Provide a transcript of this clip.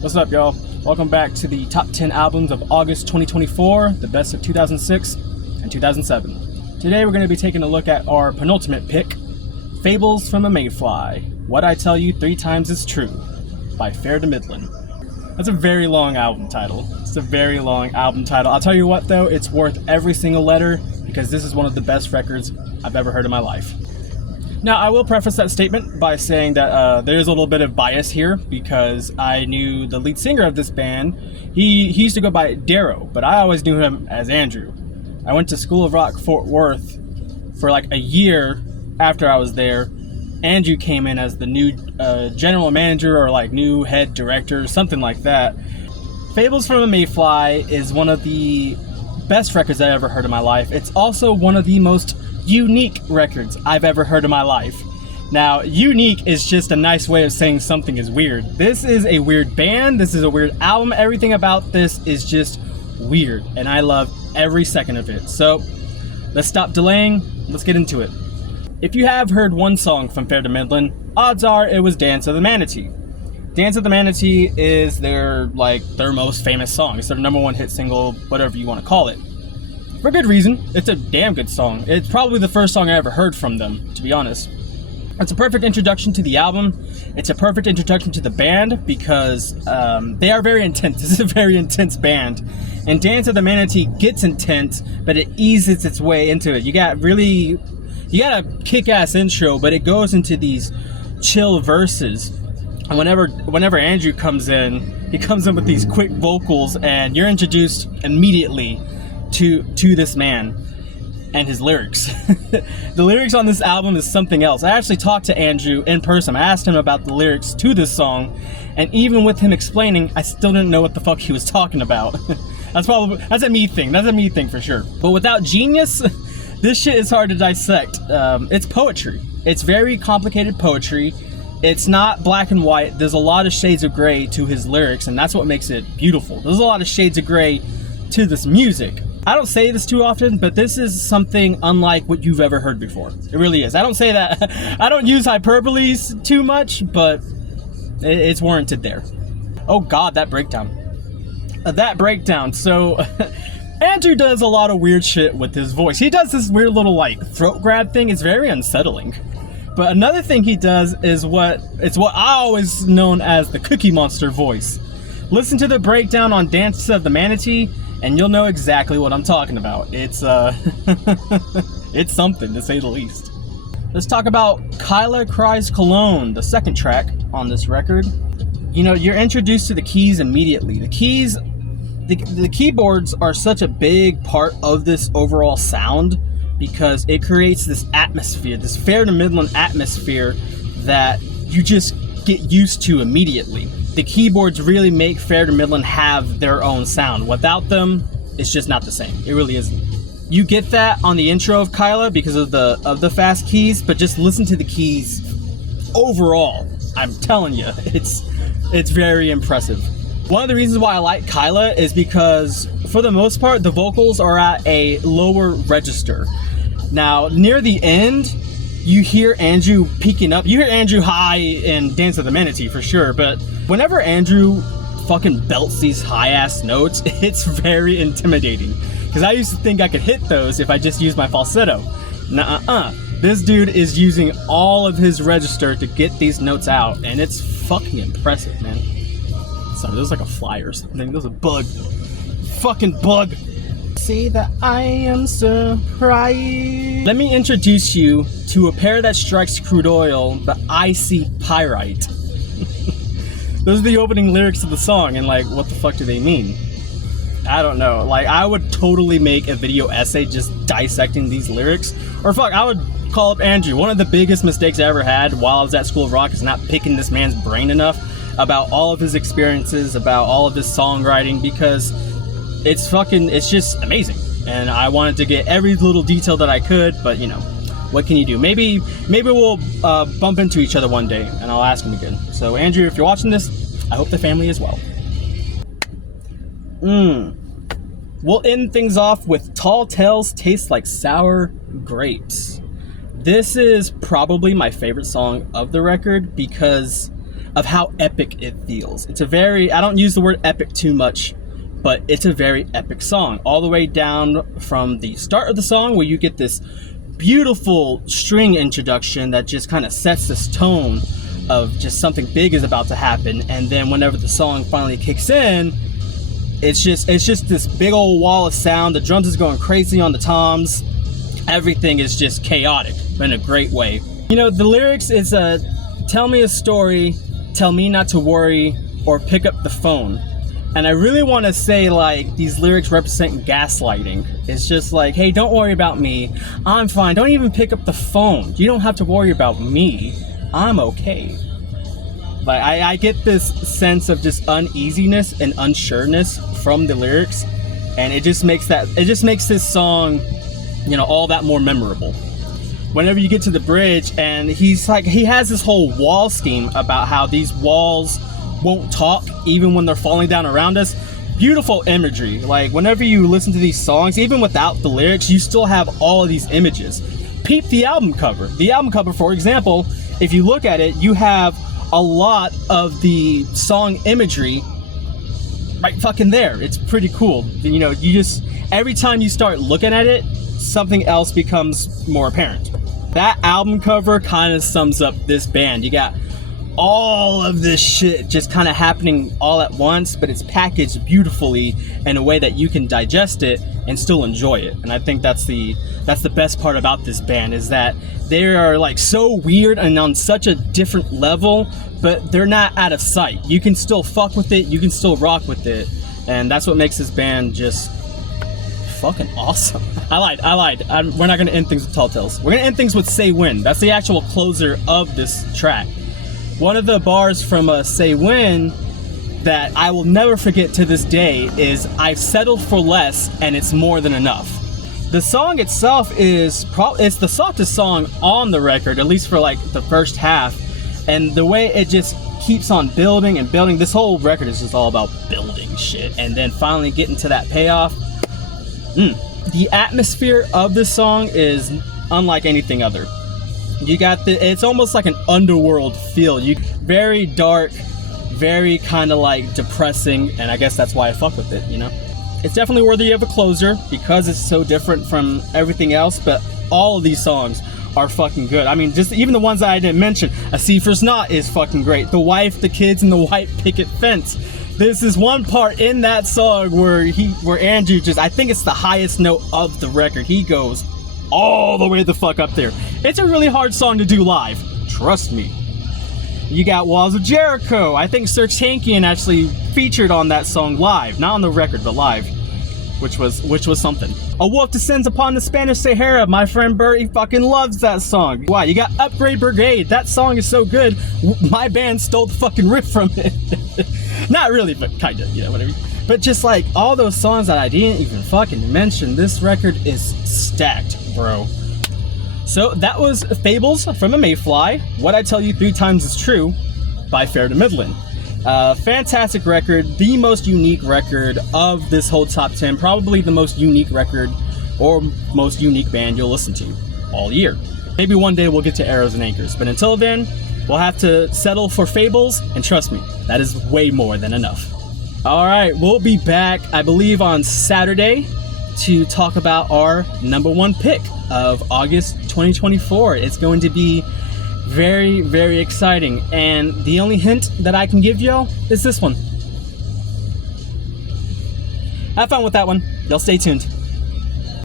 What's up, y'all? Welcome back to the top 10 albums of August 2024, the best of 2006 and 2007. Today we're going to be taking a look at our penultimate pick, Fables from a Mayfly, What I Tell You 3 Times Is True, by Midland. That's a very long album title. It's a very long album title. I'll tell you what though, it's worth every single letter because this is one of the best records I've ever heard in my life. Now, I will preface that statement by saying that there is a little bit of bias here because I knew the lead singer of this band. He used to go by Darrow, but I always knew him as Andrew. I went to School of Rock Fort Worth for like a year after I was there. Andrew came in as the new general manager or like new head director, something like that. Fables from a Mayfly is one of the best records I ever heard in my life. It's also one of the most unique records I've ever heard in my life. Now, unique is just a nice way of saying something is weird. This is a weird band, this is a weird album, everything about this is just weird, and I love every second of it. So, let's stop delaying, let's get into it. If you have heard one song from Midland, odds are it was Dance of the Manatee. Dance of the Manatee is their most famous song. It's their number one hit single, whatever you want to call it. For good reason. It's a damn good song. It's probably the first song I ever heard from them, to be honest. It's a perfect introduction to the album. It's a perfect introduction to the band because they are very intense. This is a very intense band. And Dance of the Manatee gets intense, but it eases its way into it. You got a kick-ass intro, but it goes into these chill verses. And whenever Andrew comes in, he comes in with these quick vocals, and you're introduced immediately to this man and his lyrics. The lyrics on this album is something else. I actually talked to Andrew in person. I asked him about the lyrics to this song, and even with him explaining, I still didn't know what the fuck he was talking about. That's a me thing. That's a me thing for sure. But without genius, this shit is hard to dissect. It's poetry. It's very complicated poetry. It's not black and white. There's a lot of shades of gray to his lyrics, and that's what makes it beautiful. There's a lot of shades of gray to this music. I don't say this too often, but this is something unlike what you've ever heard before. It really is. I don't say that. I don't use hyperboles too much, but it's warranted there. Oh God, that breakdown. So Andrew does a lot of weird shit with his voice. He does this weird little throat grab thing. It's very unsettling. But another thing he does is what I always known as the Cookie Monster voice. Listen to the breakdown on Dance of the Manatee, and you'll know exactly what I'm talking about. It's it's something, to say the least. Let's talk about Kyla Cries Cologne, the second track on this record. You know, you're introduced to the keys immediately. The keys, the keyboards are such a big part of this overall sound because it creates this atmosphere, this Midland atmosphere that you just get used to immediately. The keyboards really make Midland have their own sound. Without them, it's just not the same. It really isn't. You get that on the intro of Kyla because of the fast keys, but just listen to the keys overall. I'm telling you, it's very impressive. One of the reasons why I like Kyla is because, for the most part, the vocals are at a lower register. Now, near the end, you hear Andrew peaking up. You hear Andrew high in Dance of the Manatee for sure, but whenever Andrew fucking belts these high-ass notes, it's very intimidating. Because I used to think I could hit those if I just used my falsetto. Nuh-uh. This dude is using all of his register to get these notes out, and it's fucking impressive, man. Sorry, there's like a fly or something. There's a bug. Fucking bug. Say that I am surprised. Let me introduce you to a pair that strikes crude oil, the icy pyrite. Those are the opening lyrics of the song, and what the fuck do they mean? I don't know. I would totally make a video essay just dissecting these lyrics. Or I would call up Andrew. One of the biggest mistakes I ever had while I was at School of Rock is not picking this man's brain enough about all of his experiences, about all of his songwriting, because it's just amazing. And I wanted to get every little detail that I could, but what can you do? Maybe we'll bump into each other one day, and I'll ask him again. So Andrew, if you're watching this, I hope the family is well. We'll end things off with Tall Tales Taste Like Sour Grapes. This is probably my favorite song of the record because of how epic it feels. It's a very, I don't use the word epic too much, but it's a very epic song. All the way down from the start of the song where you get this beautiful string introduction that just kind of sets this tone of just something big is about to happen, and then whenever the song finally kicks in, it's just this big old wall of sound. The drums is going crazy on the toms. Everything is just chaotic in a great way. You know, the lyrics is tell me a story, tell me not to worry, or pick up the phone. And I really want to say, like, these lyrics represent gaslighting. It's just like, hey, don't worry about me. I'm fine. Don't even pick up the phone. You don't have to worry about me. I'm okay. Like, I get this sense of just uneasiness and unsureness from the lyrics, and it just makes this song, you know, all that more memorable. Whenever you get to the bridge, and he has this whole wall scheme about how these walls won't talk even when they're falling down around us. Beautiful imagery. Like, whenever you listen to these songs, even without the lyrics, you still have all of these images. Peep the album cover. The album cover, for example, if you look at it, you have a lot of the song imagery right fucking there. It's pretty cool. You know, you just, every time you start looking at it, something else becomes more apparent. That album cover kind of sums up this band. You got all of this shit just kind of happening all at once, but it's packaged beautifully in a way that you can digest it and still enjoy it. And I think that's the best part about this band, is that they are like so weird and on such a different level, but they're not out of sight. You can still fuck with it, you can still rock with it, and that's what makes this band just fucking awesome. I lied. We're not gonna end things with Tall Tales. We're gonna end things with Say When. That's the actual closer of this track. One of the bars from Say When that I will never forget to this day is, I've settled for less and it's more than enough. The song itself is it's the softest song on the record, at least for like the first half, and the way it just keeps on building and building. This whole record is just all about building shit and then finally getting to that payoff. The atmosphere of this song is unlike anything other. You got it's almost like an underworld feel. Very dark, very kind of like depressing, and I guess that's why I fuck with it, you know? It's definitely worthy of a closer because it's so different from everything else, but all of these songs are fucking good. I mean, just even the ones that I didn't mention. A Seafar's Knot is fucking great. The Wife, the Kids, and the White Picket Fence. This is one part in that song where Andrew just, I think it's the highest note of the record. He goes all the way the fuck up there. It's a really hard song to do live, trust me. You got Walls of Jericho. I think Sir Tankian actually featured on that song live, not on the record, but live, which was something. A Wolf Descends Upon the Spanish Sahara. My friend Bert, he fucking loves that song. Wow, you got Upgrade Brigade. That song is so good, my band stole the fucking riff from it. Not really, but kinda, you know, whatever. But just like all those songs that I didn't even fucking mention, this record is stacked, bro. So that was Fables from a Mayfly. What I Tell You 3 Times Is True by Fair to Midland. Fantastic record, the most unique record of this whole top 10, probably the most unique record or most unique band you'll listen to all year. Maybe one day we'll get to Arrows and Anchors, but until then, we'll have to settle for Fables, and trust me, that is way more than enough. Alright, we'll be back, I believe, on Saturday to talk about our #1 pick of August 2024. It's going to be very, very exciting, and the only hint that I can give y'all is this one. Have fun with that one. Y'all stay tuned.